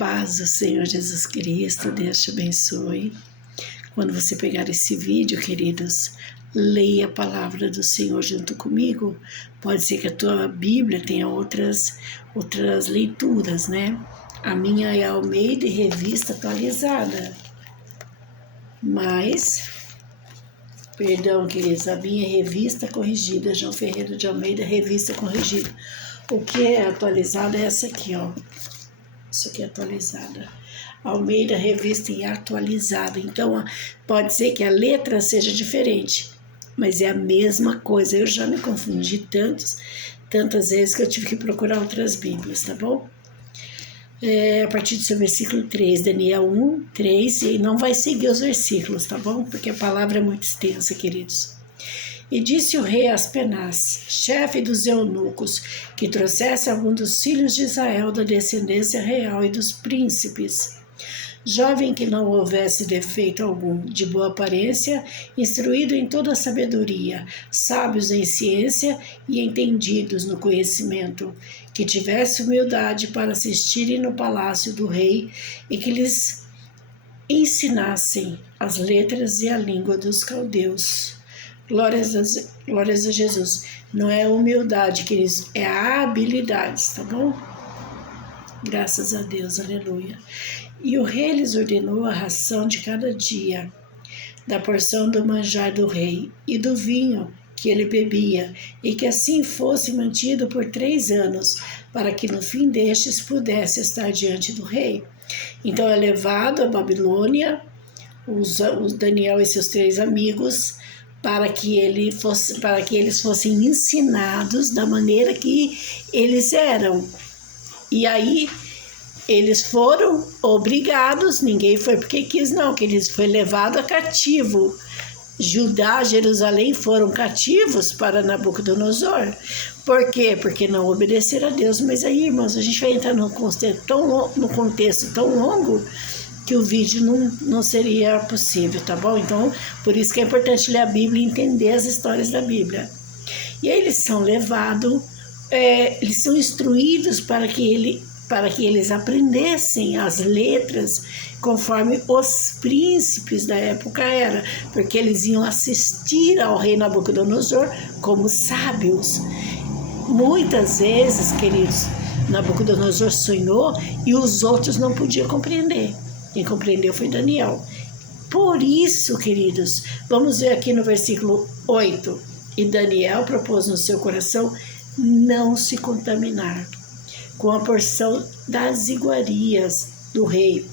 paz do Senhor Jesus Cristo, Deus te abençoe. Quando você pegar esse vídeo, queridos, leia a palavra do Senhor junto comigo. Pode ser que a tua Bíblia tenha outras leituras, né? A minha é Almeida e Revista Atualizada. Queridos, a minha Revista Corrigida, João Ferreira de Almeida, Revista Corrigida. O que é atualizada é essa aqui, ó. Isso aqui é atualizada. Almeida, Revista e Atualizada. Então, pode ser que a letra seja diferente, mas é a mesma coisa. Eu já me confundi tantas vezes que eu tive que procurar outras Bíblias, tá bom? A partir do seu versículo 3, Daniel 1, 3, e não vai seguir os versículos, tá bom? Porque a palavra é muito extensa, queridos. E disse o rei Aspenaz, chefe dos eunucos, que trouxesse algum dos filhos de Israel da descendência real e dos príncipes, jovem que não houvesse defeito algum, de boa aparência, instruído em toda a sabedoria, sábios em ciência e entendidos no conhecimento, que tivesse humildade para assistirem no palácio do rei e que lhes ensinassem as letras e a língua dos caldeus. Glórias a Jesus. Não é humildade, queridos, é a habilidade, tá bom? Graças a Deus, aleluia. E o rei lhes ordenou a ração de cada dia, da porção do manjar do rei e do vinho que ele bebia, e que assim fosse mantido por 3 anos, para que no fim destes pudesse estar diante do rei. Então é levado a Babilônia, os Daniel e seus 3 amigos, para que eles fossem ensinados da maneira que eles eram. E aí eles foram obrigados, ninguém foi porque quis não, que eles foram levados a cativo. Judá, Jerusalém foram cativos para Nabucodonosor. Por quê? Porque não obedeceram a Deus. Mas aí, irmãos, a gente vai entrar num contexto tão longo que o vídeo não seria possível, tá bom? Então, por isso que é importante ler a Bíblia e entender as histórias da Bíblia. E aí eles são levados, eles são instruídos para que eles aprendessem as letras conforme os príncipes da época era, porque eles iam assistir ao rei Nabucodonosor como sábios. Muitas vezes, queridos, Nabucodonosor sonhou e os outros não podiam compreender. Quem compreendeu foi Daniel. Por isso, queridos, vamos ver aqui no versículo 8. E Daniel propôs no seu coração não se contaminar com a porção das iguarias do rei,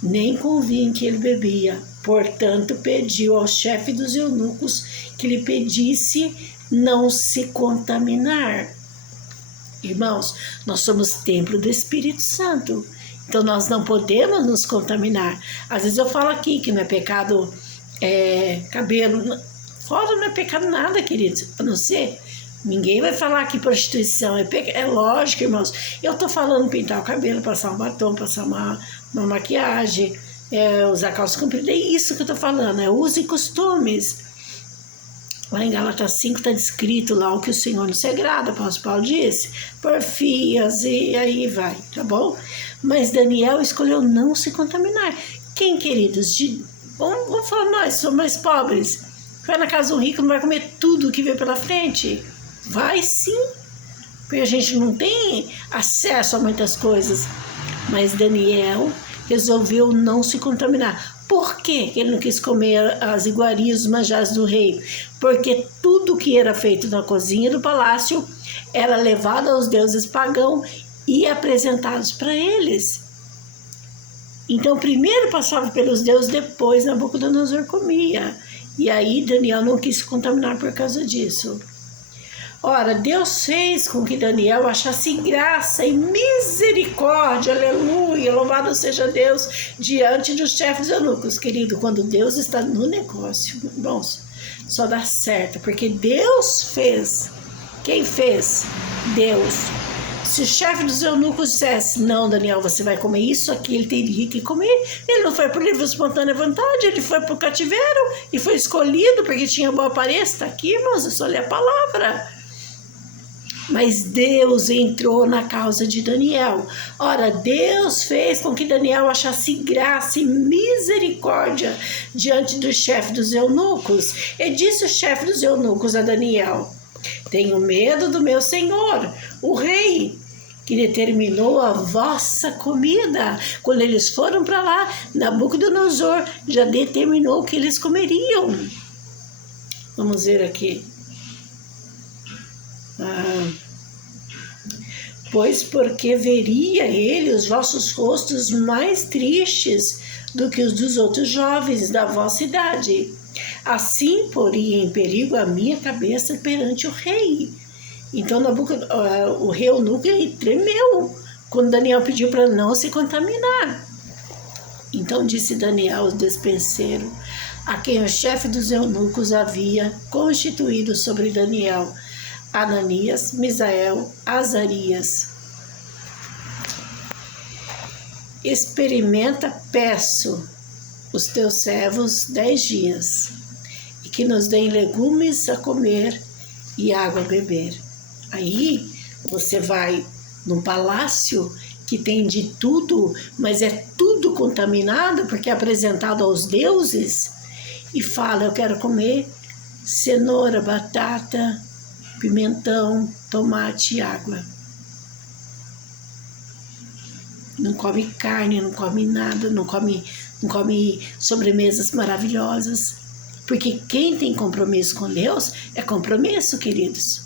nem com o vinho que ele bebia. Portanto, pediu ao chefe dos eunucos que lhe pedisse não se contaminar. Irmãos, nós somos templo do Espírito Santo. Então, nós não podemos nos contaminar. Às vezes eu falo aqui que não é pecado cabelo. Fora não é pecado nada, queridos. A não ser, ninguém vai falar que prostituição é lógico, irmãos. Eu tô falando pintar o cabelo, passar um batom, passar uma maquiagem, usar calça comprida. É isso que eu tô falando, é uso e costumes. Lá em Gálatas 5 está descrito lá o que o Senhor não se agrada, o apóstolo Paulo disse, porfias e aí vai, tá bom? Mas Daniel escolheu não se contaminar. Quem, queridos? Vamos falar nós, somos mais pobres. Vai na casa do rico, não vai comer tudo que vê pela frente? Vai sim, porque a gente não tem acesso a muitas coisas. Mas Daniel resolveu não se contaminar. Por que ele não quis comer as iguarias, os manjares do rei? Porque tudo que era feito na cozinha do palácio era levado aos deuses pagãos e apresentados para eles. Então, primeiro passava pelos deuses, depois Nabucodonosor comia. E aí Daniel não quis se contaminar por causa disso. Ora, Deus fez com que Daniel achasse graça e misericórdia, aleluia, louvado seja Deus, diante dos chefes eunucos. Querido, quando Deus está no negócio, irmãos, só dá certo, porque Deus fez. Quem fez? Deus. Se o chefe dos eunucos dissesse, não, Daniel, você vai comer isso aqui, ele teria que comer. Ele não foi por livre espontânea vontade, ele foi por cativeiro e foi escolhido porque tinha boa aparência. Está aqui, irmãos, é só ler a palavra. Mas Deus entrou na causa de Daniel. Ora, Deus fez com que Daniel achasse graça e misericórdia diante do chefe dos eunucos. E disse o chefe dos eunucos a Daniel: tenho medo do meu senhor, o rei, que determinou a vossa comida. Quando eles foram para lá, Nabucodonosor já determinou o que eles comeriam. Vamos ver aqui. Pois porque veria ele os vossos rostos mais tristes do que os dos outros jovens da vossa idade. Assim poria em perigo a minha cabeça perante o rei. Então o rei eunuco tremeu quando Daniel pediu para não se contaminar. Então disse Daniel ao despenseiro, a quem o chefe dos eunucos havia constituído sobre Daniel, Ananias, Misael, Azarias: experimenta, peço, os teus servos 10 dias, e que nos deem legumes a comer e água a beber. Aí você vai num palácio que tem de tudo, mas é tudo contaminado porque é apresentado aos deuses, e fala: eu quero comer cenoura, batata, pimentão, tomate e água. Não come carne, não come nada, não come sobremesas maravilhosas. Porque quem tem compromisso com Deus é compromisso, queridos.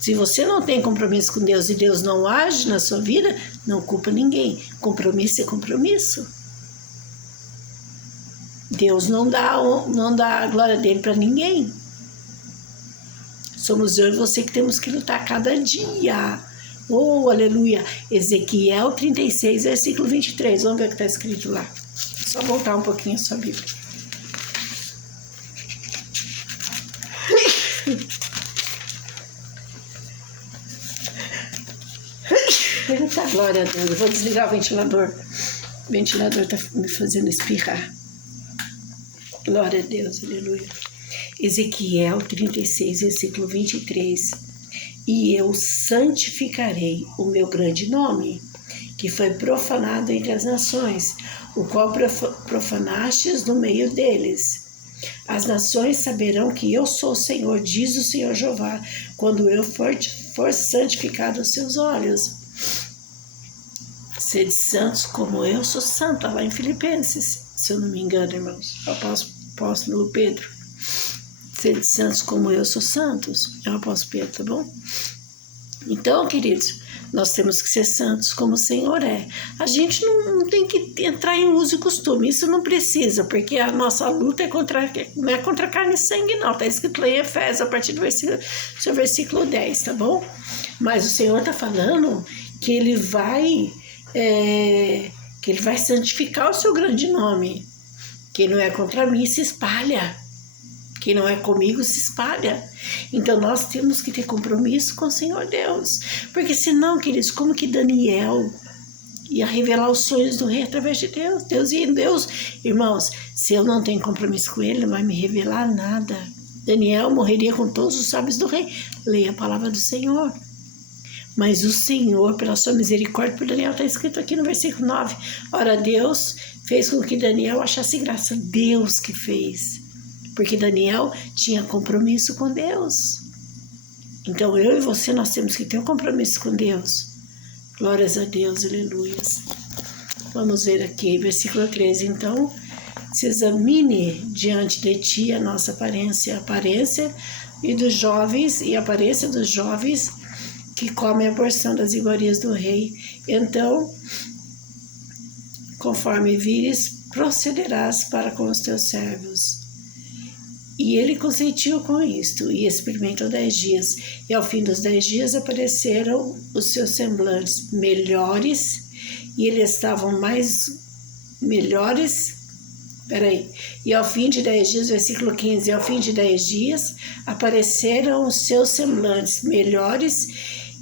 Se você não tem compromisso com Deus e Deus não age na sua vida, não culpa ninguém. Compromisso é compromisso. Deus não dá a glória dele para ninguém. Somos eu e você que temos que lutar cada dia. Oh, aleluia. Ezequiel 36, versículo 23. Vamos ver o que está escrito lá. Só voltar um pouquinho a sua Bíblia. Eita, glória a Deus. Eu vou desligar o ventilador. O ventilador está me fazendo espirrar. Glória a Deus, aleluia. Ezequiel 36, versículo 23. E eu santificarei o meu grande nome, que foi profanado entre as nações, o qual profanastes no meio deles. As nações saberão que eu sou o Senhor, diz o Senhor Jeová, quando eu for santificado aos seus olhos. Sede santos como eu sou santo, lá em Filipenses, se eu não me engano, irmãos, o apóstolo Pedro. Sede santos como eu sou santos, é o apóstolo Pedro, tá bom? Então, queridos, nós temos que ser santos como o Senhor é. A gente não tem que entrar em uso e costume, isso não precisa, porque a nossa luta não é contra carne e sangue, não. Está escrito lá em Efésios, a partir do versículo 10, tá bom? Mas o Senhor está falando que Ele vai santificar o seu grande nome. Quem não é contra mim se espalha. Quem não é comigo se espalha. Então nós temos que ter compromisso com o Senhor Deus. Porque senão, queridos, como que Daniel ia revelar os sonhos do rei através de Deus? Deus, irmãos, se eu não tenho compromisso com ele, não vai me revelar nada. Daniel morreria com todos os sábios do rei. Leia a palavra do Senhor. Mas o Senhor, pela sua misericórdia, por Daniel, está escrito aqui no versículo 9. Ora, Deus fez com que Daniel achasse graça. Deus que fez. Porque Daniel tinha compromisso com Deus. Então, eu e você, nós temos que ter um compromisso com Deus. Glórias a Deus, aleluias. Vamos ver aqui, versículo 13. Então, se examine diante de ti a nossa aparência, a aparência dos jovens que comem a porção das iguarias do rei. Então, conforme vires, procederás para com os teus servos. E ele consentiu com isto, e experimentou 10 dias. E ao fim dos 10 dias apareceram os seus semblantes melhores, e eles estavam mais melhores. E ao fim de 10 dias, versículo 15, e ao fim de 10 dias apareceram os seus semblantes melhores,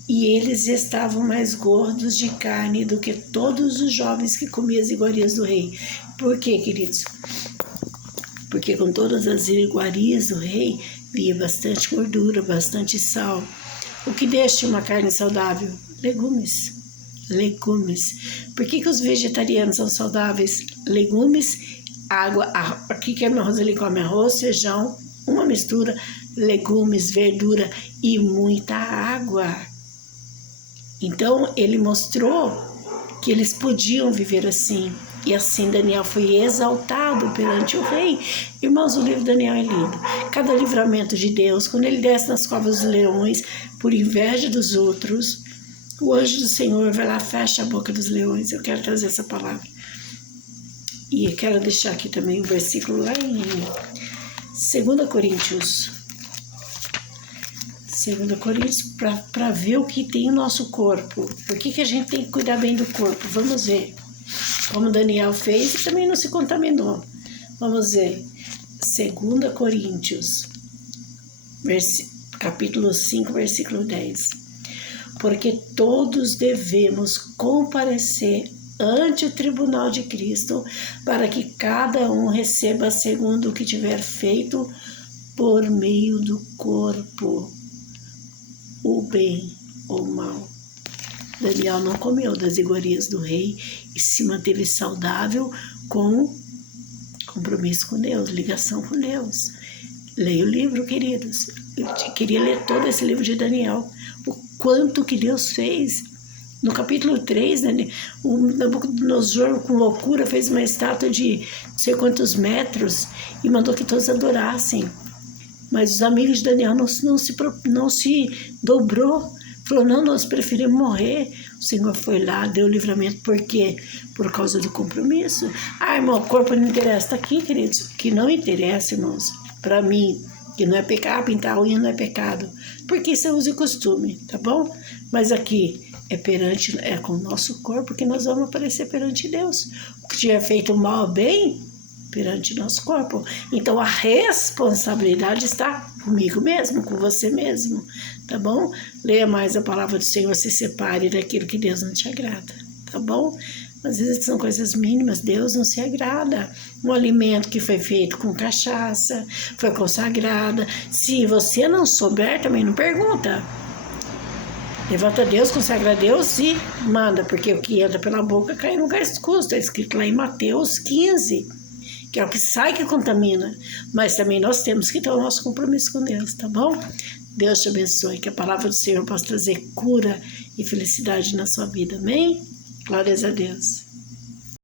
e eles estavam mais gordos de carne do que todos os jovens que comiam as iguarias do rei. Por quê, queridos? Porque com todas as iguarias do rei, via bastante gordura, bastante sal. O que deixa uma carne saudável? Legumes. Legumes. Por que os vegetarianos são saudáveis? Legumes, água. Aqui que a minha Roseli come arroz, feijão, uma mistura, legumes, verdura e muita água. Então, ele mostrou que eles podiam viver assim. E assim Daniel foi exaltado perante o rei. Irmãos, o livro de Daniel é lindo. Cada livramento de Deus, quando ele desce nas covas dos leões, por inveja dos outros, o anjo do Senhor vai lá, fecha a boca dos leões. Eu quero trazer essa palavra. E eu quero deixar aqui também um versículo lá em 2 Coríntios. 2 Coríntios, para ver o que tem no nosso corpo. Por que a gente tem que cuidar bem do corpo? Vamos ver. Como Daniel fez e também não se contaminou. Vamos ver. 2 Coríntios, capítulo 5, versículo 10. Porque todos devemos comparecer ante o tribunal de Cristo, para que cada um receba segundo o que tiver feito por meio do corpo, o bem ou o mal. Daniel não comeu das iguarias do rei e se manteve saudável com compromisso com Deus, ligação com Deus. Leia o livro, queridos. Eu queria ler todo esse livro de Daniel. O quanto que Deus fez. No capítulo 3, né, o Nabucodonosor, com loucura, fez uma estátua de não sei quantos metros e mandou que todos adorassem. Mas os amigos de Daniel não se dobrou. Falou, não, nós preferimos morrer. O Senhor foi lá, deu o livramento. Por quê? Por causa do compromisso. Ah, irmão, o corpo não interessa. Está aqui, queridos. O que não interessa, irmãos, para mim, que não é pecado, pintar a unha não é pecado. Porque isso é uso e costume, tá bom? Mas aqui é com o nosso corpo que nós vamos aparecer perante Deus. O que tiver feito mal ou bem, perante nosso corpo. Então, a responsabilidade está comigo mesmo, com você mesmo, tá bom? Leia mais a palavra do Senhor, se separe daquilo que Deus não te agrada, tá bom? Às vezes são coisas mínimas, Deus não se agrada. Um alimento que foi feito com cachaça, foi consagrada. Se você não souber, também não pergunta. Levanta a Deus, consagra a Deus e manda, porque o que entra pela boca cai no lugar escuro. Está escrito lá em Mateus 15, que é o que sai que contamina. Mas também nós temos que ter o nosso compromisso com Deus, tá bom? Deus te abençoe, que a palavra do Senhor possa trazer cura e felicidade na sua vida, amém? Glórias a Deus.